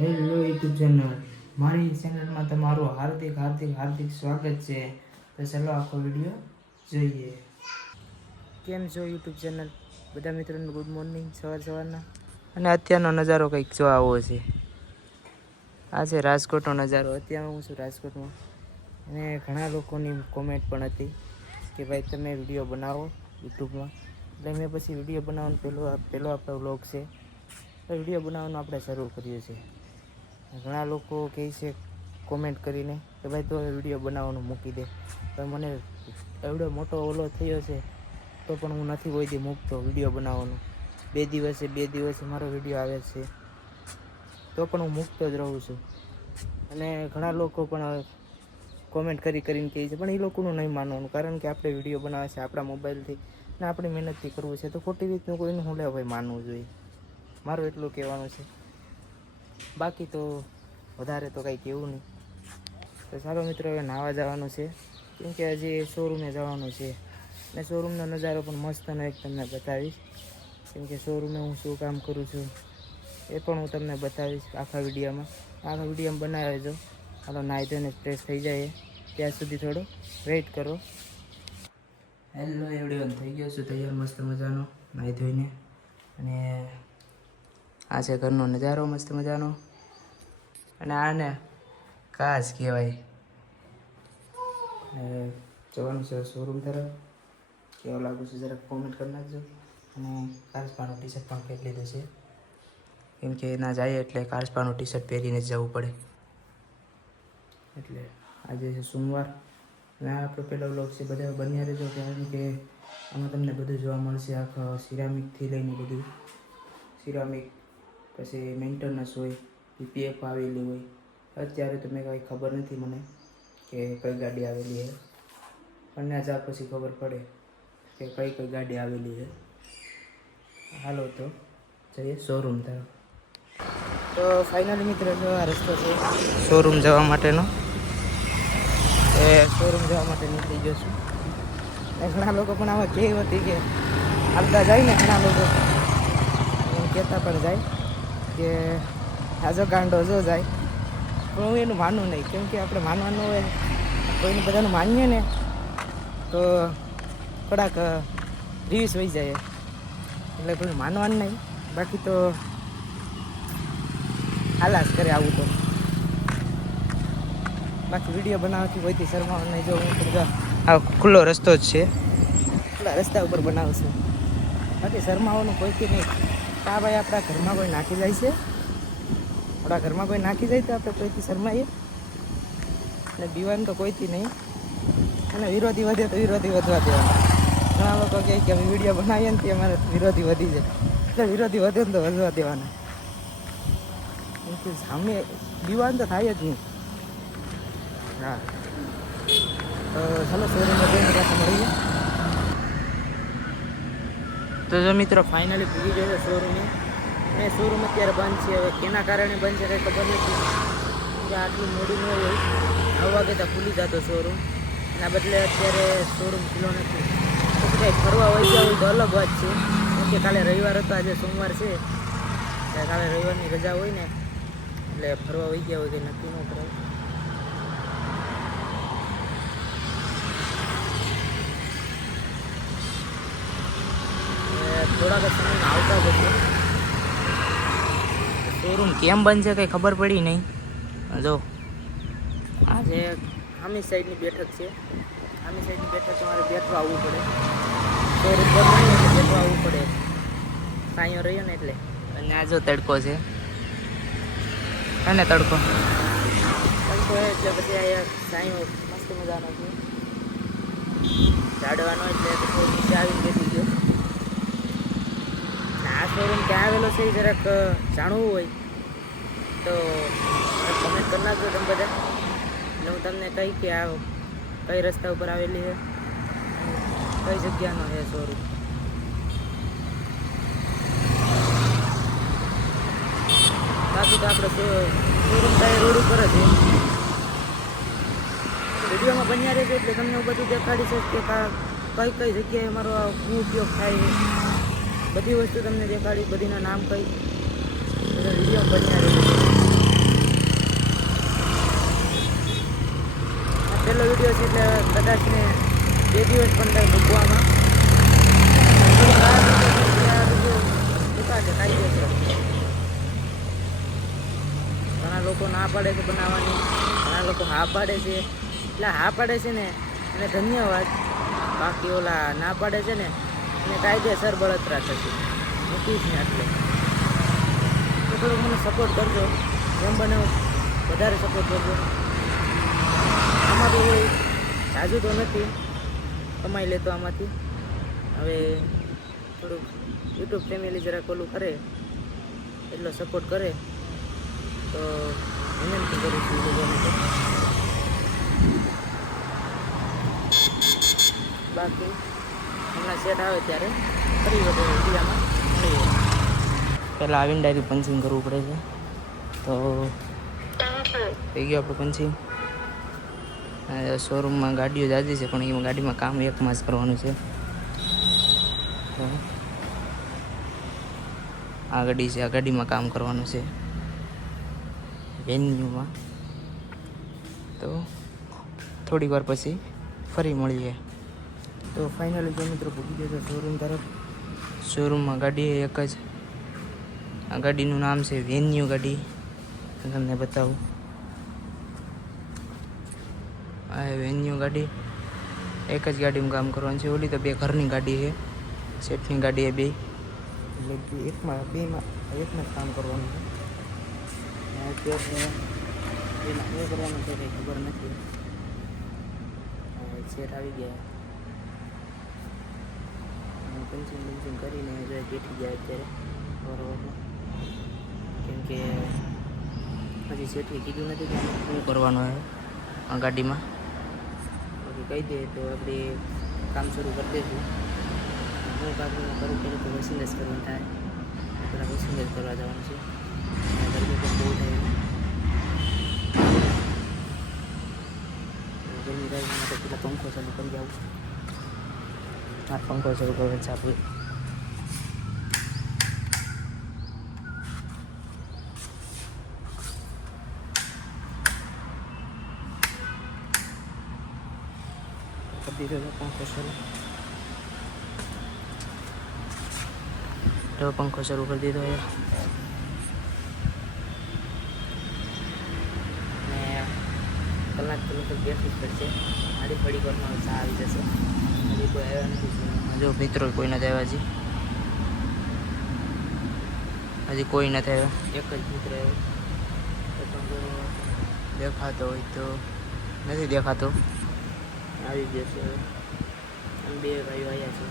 Hello YouTube channel, મારી ચેનલમાં તમારું હાર્દિક સ્વાગત છે. તો ચાલો આખો વિડીયો જોઈએ. કેમ છો યુટ્યુબ ચેનલ બધા મિત્રોને ગુડ મોર્નિંગ સવારના. અને અત્યારનો નજારો કંઈક જો આવો છે. આ છે રાજકોટનો નજારો. અત્યારે હું છું રાજકોટમાં અને ઘણા લોકોની કોમેન્ટ પણ હતી કે ભાઈ તમે વિડીયો બનાવો યુટ્યુબમાં. એટલે મેં પછી વિડીયો બનાવવાનો પહેલો આપણો વ્લોગ છે. તો વિડીયો બનાવવાનું આપણે શરૂ કર્યું છે. ઘણા લોકો કહે છે કોમેન્ટ કરીને કે ભાઈ તો વિડીયો બનાવવાનું મૂકી દે. પણ મને એવડો મોટો ઓલો થયો છે તો પણ હું નથી કોઈ દી મૂકતો વિડીયો બનાવવાનું. બે દિવસે મારો વિડીયો આવે છે તો પણ હું મૂકતો જ રહું છું. અને ઘણા લોકો પણ કોમેન્ટ કરીને કહે છે, પણ એ લોકોનું નહીં માનવાનું. કારણ કે આપણે વિડીયો બનાવે છે આપણા મોબાઈલથી ને આપણી મહેનતથી કરવું છે, તો ખોટી રીતનું કોઈનું હું ભાઈ માનવું જોઈએ. મારું એટલું કહેવાનું છે. બાકી તો વધારે તો કંઈ કહેવું નહીં. તો ચાલો મિત્રો, હવે નાહવા જવાનું છે કેમ કે હજી શોરૂમે જવાનું છે. ને શોરૂમનો નજારો પણ મસ્તનો એક તમને બતાવીશ. કેમ કે શોરૂમે હું શું કામ કરું છું એ પણ હું તમને બતાવીશ આખા વિડીયોમાં બનાવી દો. હાલો નાહી ધોઈને ફ્રેશ થઈ જાય ત્યાં સુધી થોડો વેઇટ કરો. હેલો એવરીવન, થઈ ગયો છું તૈયાર મસ્ત મજાનો નાહી ધોઈને. અને આ છે ઘરનો નજારો મસ્ત મજાનો. અને આને કાચ કહેવાય. જવાનું છે શોરૂમ તરફ. કેવું લાગુ છે જરાક કોમેન્ટ કરી નાખજો. અને કાચપાનું ટી શર્ટ પણ પહેરી લીધું છે કેમ કે ના જાય એટલે કાચપાનું ટી શર્ટ પહેરીને જ જવું પડે. એટલે આજે છે સોમવાર અને આ આપણો પહેલો વ્લોગ છે. બધા બન્યા રહેજો કારણ કે આમાં તમને બધું જોવા મળશે. આખા સિરામિકથી લઈને બધું સિરામિક, પછી મેન્ટેનન્સ હોય, પીપીએફ આવેલી હોય. અત્યારે તો મેં કાંઈ ખબર નથી મને કે કઈ ગાડી આવેલી છે, પણ ત્યાં જા પછી ખબર પડે કે કઈ ગાડી આવેલી છે. હાલો તો જઈએ શોરૂમ તરફ. તો ફાઇનલી મિત્રો જો આ રસ્તો છે શોરૂમ જવા માટેનો. એ શોરૂમ જવા માટે નીકળી ગયો છું. અને ઘણા લોકો પણ આમાં કહેવત હતી કે આવતા જાય ને, ઘણા લોકો કહેતા પણ જાય કે આજો ગાંડો જો જાય. પણ હું એનું માનવું નહીં, કેમ કે આપણે માનવાનું હોય કોઈને બધાનું માનીએ ને તો થોડાક રીસ હોઈ જાય. એટલે કોઈ માનવાનું નહીં. બાકી તો હાલાસ કરે આવું તો. બાકી વિડીયો બનાવવાથી કોઈથી શરમાવાનું નહીં. જો હું બધા આ ખુલ્લો રસ્તો જ છે, ખુલ્લા રસ્તા ઉપર બનાવું છું. બાકી શરમાવાનું કોઈથી નહીં. આ ભાઈ આપણા ઘરમાં કોઈ નાખી જાય છે, આપણા ઘરમાં કોઈ નાખી જાય તો આપણે કોઈથી શરમાઈએ. અને દીવાનું તો કોઈથી નહીં. અને વિરોધી વધે તો વિરોધી વધવા દેવાના. ઘણા લોકો કહે કે અમે વિડીયો બનાવીએ ને તે અમારે વિરોધી વધી જાય, એટલે વિરોધી વધે ને તો વધવા દેવાના. સામે દીવાન તો થાય જ નહીં. હા, તો ચાલો શોરૂમમાં જઈને પાછા મળીએ. તો જો મિત્રો ફાઇનલી પૂરી જાય શોરૂમે. અને શોરૂમ અત્યારે બંધ છે. હવે કેના કારણે બંધ છે કંઈ ખબર નથી કે આટલું મોડું ન હોય. 9 વાગે તો ખુલી જતો શોરૂમ, એના બદલે અત્યારે શોરૂમ ખુલ્લો નથી. પછી કંઈ ફરવા વહી ગયા હોય તો અલગ વાત છે. કેમ કે કાલે રવિવાર હતો, આજે સોમવાર છે. કાલે રવિવારની રજા હોય ને એટલે ફરવા વહી ગયા હોય કંઈ નક્કી ન કરાય. થોડાક સમયમાં આવતા જ છે. શોરૂમ કેમ બંધ છે કંઈ ખબર પડી નહીં. જો આજે આમી સાઈડની બેઠક છે. આમી સાઈડની બેઠક તમારે બેઠવા આવવું પડે. શોરૂમ બંધ નહીં એટલે બેઠવા આવવું પડે. સાંયો રહ્યો ને એટલે. અને આ જો તડકો છે, અને તડકો એટલે પછી અહીંયા સાંયો મસ્ત મજાનો છે. ઝાડવાનો એટલે પછી નીચે આવીને બેસી ગયો. આ શોરૂમ ક્યાં આવેલો છે એ જરાક જાણવું હોય તો કમેન્ટ કરી નાખજો તમે બધા. એટલે હું તમને કહી કે આ કઈ રસ્તા ઉપર આવેલી છે, કઈ જગ્યાનો છે શોરૂમ. બાકી તો આપણે શોરૂમ કઈ રોડ ઉપર જ છે. વિડીયોમાં બન્યા રહેશે એટલે તમને હું બધું દેખાડી શકું કે કઈ જગ્યાએ મારો શું ઉપયોગ થાય છે. બધી વસ્તુ તમને દેખાડી, બધીના નામ કઈ બધા વિડીયો બન્યા રહેશે. કદાચ ને 2 દિવસ પણ થાય મૂકવામાં. કાયદેસર ઘણા લોકો ના પાડે છે બનાવવાની, ઘણા લોકો હા પાડે છે. એટલે હા પાડે છે ને એને ધન્યવાદ, બાકી ઓલા ના પાડે છે ને એને કાયદેસર બળતરા થશે. મૂકીશ ને એટલે તો થોડુંક મને સપોર્ટ કરજો, જેમ બને વધારે સપોર્ટ કરજો. આમાં બી કોઈ જાજુ તો નથી, કમાઈ લેતો આમાંથી. હવે થોડુંક યુટ્યુબ ફેમિલી જરાક ઓલું કરે, એટલો સપોર્ટ કરે તો વિનંતી કરું છું લોકોને. બાકી હમણાં સેટ આવે ત્યારે ફરી વખત વિડીયામાં મળીએ. પહેલાં આવીને ડાયરેક્ટ પંચિંગ કરવું પડે છે. તો થઈ ગયું આપણું પંચિંગ. શોરૂમમાં ગાડીઓ જાજી છે પણ એમાં ગાડીમાં કામ એકમાં જ કરવાનું છે. તો આ ગાડી છે, આ ગાડીમાં કામ કરવાનું છે વેન્યુમાં. તો થોડી વાર પછી ફરી મળીએ. તો ફાઇનલી જો મિત્રો પૂછી ગયો શોરૂમ તરફ. શોરૂમમાં ગાડી એક જ, આ ગાડીનું નામ છે વેન્યુ ગાડી. તમને બતાવું, આ વેન્યુ ગાડી. એક જ ગાડીમાં કામ કરવાનું છે. ઓલી તો 2 ઘરની ગાડી છે, શેઠની ગાડી એ 2, એટલે એકમાં જ કામ કરવાનું છે. અત્યારે એમાં શું કરવાનું છે કંઈ ખબર નથી. શેઠ આવી ગયા, પંચિંગ કરીને બેઠી ગયા અત્યારે બરોબર. કેમ કે હજી શેઠે કીધું નથી કે શું કરવાનું છે આ ગાડીમાં. બાકી કહી દે તો આપણે કામ શરૂ કરી દઈશું. હું કામ કરું પહેલાં તો મશીન જ કરવાનું થાય, પહેલાં મશીન જ કરવા જવાનું છે. ગરમી પણ બહુ થાય, ગરમી થાય માટે પેલા પંખો ચાલુ કરી આવું. આ પંખો ચાલુ કરવો છે આપણે. કરી દીધો પંખો શરૂ. તો પંખો શરૂ કરી દીધો છે. ને કલાક તો લગભગ બેઠવું જ પડશે. આડી પડી ઘરમાં ચા આવી જશે. હજી કોઈ આવ્યા નથી. જો મિત્રો કોઈ નથી આવ્યા હજી કોઈ નથી આવ્યા. એક જ મિત્ર આવ્યો, દેખાતો હોય તો નથી દેખાતો. આવી જશે. આમ 2 ભાઈઓ આવ્યા છે.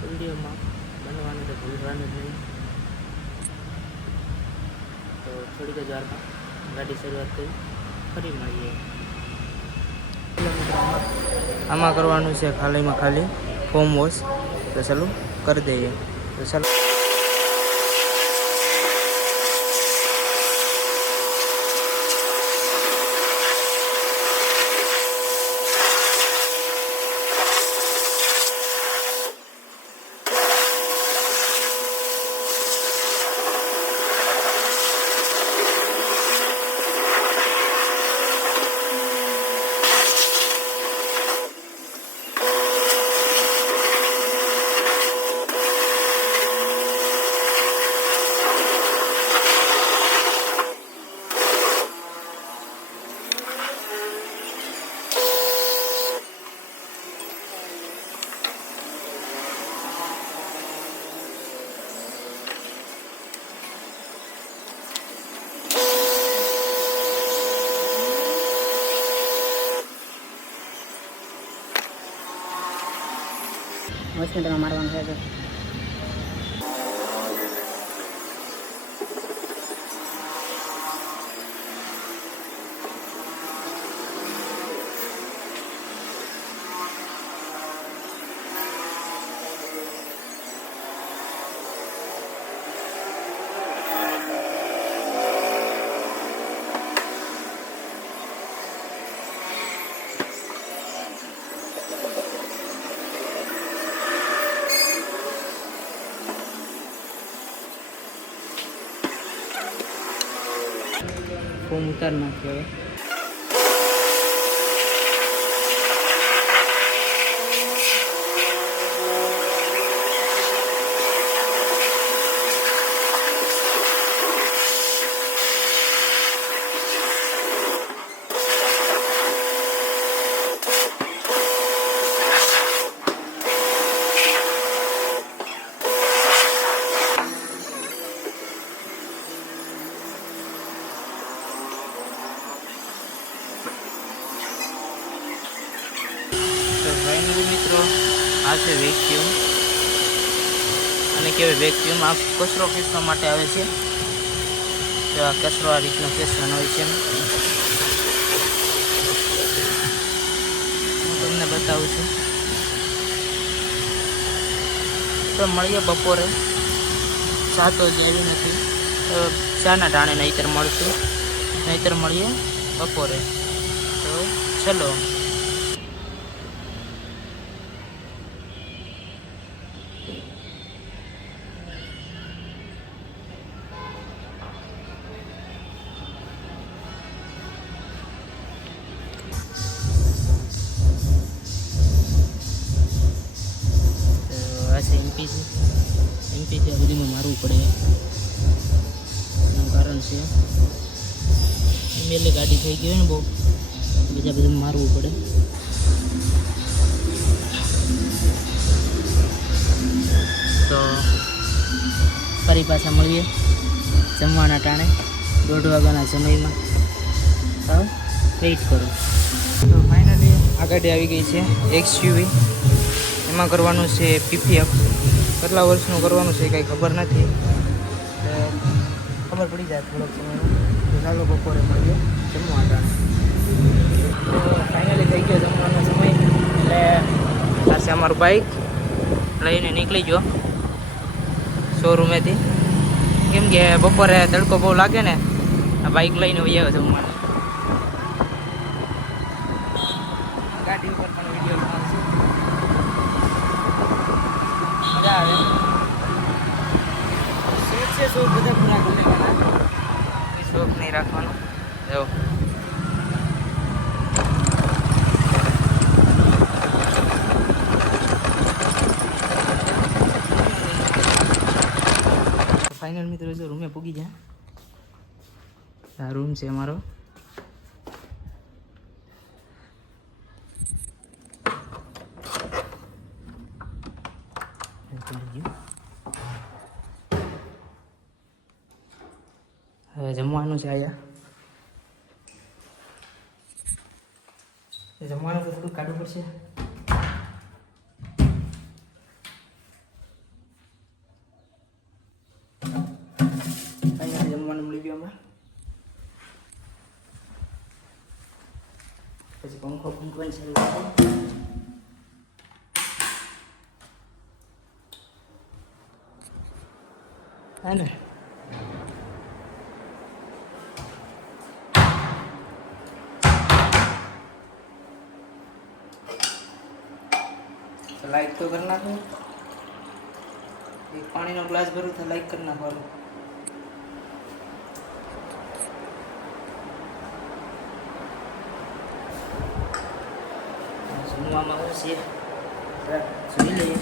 વિડીયોમાં બનવાનું તો ભૂલવાનું જ નહીં. તો થોડીક જ વારમાં ગાડી શરૂઆત કરી ફરી મળીએ. આમાં કરવાનું છે ખાલીમાં ખાલી ફોર્મ વોશ. તો ચાલો કરી દઈએ. તો ચાલો હોસ્પિટલમાં મારવાનું છે. ફોર્મ ઉતાર નાખ્યો. બધી મિત્રો આ છે વેક્યુમ, અને કેવાય વેક્યુમ. આ કચરો ખેંચવા માટે આવે છે. તો આ કચરો આ રીતનો ખેંચવાનો હોય છે. હું તમને બતાવું છું. તો મળીએ બપોરે. ચા તો જ આવી નથી, ચાના ટાણે નહીતર મળશું, નહીતર મળીએ બપોરે. તો ચલો. એમપીથી આ બધીમાં મારવું પડે એનું કારણ છે એમએલએ ગાડી થઈ ગઈ હોય ને બહુ, બીજા બધું મારવું પડે. તો ફરી પાછા મળીએ જમવાના ટાણે 1:30 વાગ્યાના સમયમાં. હા, વેઇટ કરો. તો ફાઇનલી આ ગાડી આવી ગઈ છે XUV. એમાં કરવાનું છે PPF. કેટલા વર્ષનું કરવાનું છે કંઈ ખબર નથી, ખબર પડી જાય થોડોક સમયમાં. તો ચાલો બપોરે મળીએ જમવા ટાણે. તો ફાઇનલી થઈ ગયો જમવાનો સમય, એટલે આ છે અમારું બાઇક. લઈને નીકળી ગયો શોરૂમેથી, કેમ કે બપોરે તડકો બહુ લાગે ને, આ બાઇક લઈને આવ્યો જમવા. ગાડી ઉપર પણ વિડીયો બનાવશું, મજા આવે. શોખ છે, શોખ બધા પૂરા કરી લેવાના, શોખ નહીં રાખવાનો. જો ફાઇનલ મિત્રો, જો રૂમે પૂગી જાય. આ રૂમ છે અમારો. હવે જમવાનું છે અહીંયા. જમવાનું તો થોડુંક કાઢવું પડશે. અહીંયા જમવાનું મળી ગયું અમે. પછી પંખો ફૂંકવાનું છે. હા ને, લાઈક તો કરી નાખો. એક પાણીનો ગ્લાસ ભરું તો લાઈક કરી નાખવાનું. જમવામાં શું છે જોઈ લઈએ.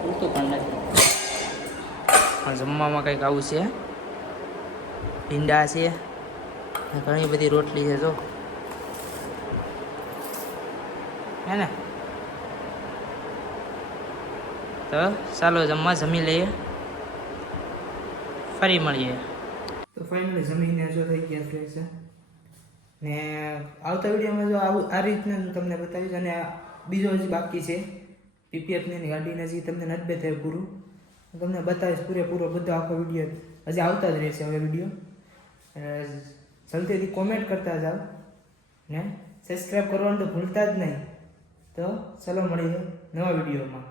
પૂરતું પણ નથી. જમવામાં કંઈક આવું છે. ભીંડા છે, ઘણી બધી રોટલી છે. જો હે ને. તો ચાલો જમી લઈએ, ફરી મળીએ. તો ફાઇનલી જમીને જો થઈ ગયા ફ્રેશ છે ને. આવતા વિડીયોમાં જો આ રીતના તમને બતાવીશ. અને બીજો હજી બાકી છે PPFની ગાડીને, હજી તમને નથી બતાવ્યું પૂરું. હું તમને બતાવીશ પૂરેપૂરો બધો આખો વિડીયો. હજી આવતા જ રહેશે હવે વિડીયો. જલ્દીથી કોમેન્ટ કરતા જાઓ ને સબસ્ક્રાઈબ કરવાનું તો ભૂલતા જ નહીં. તો ચલો મળીએ નવા વિડીયોમાં.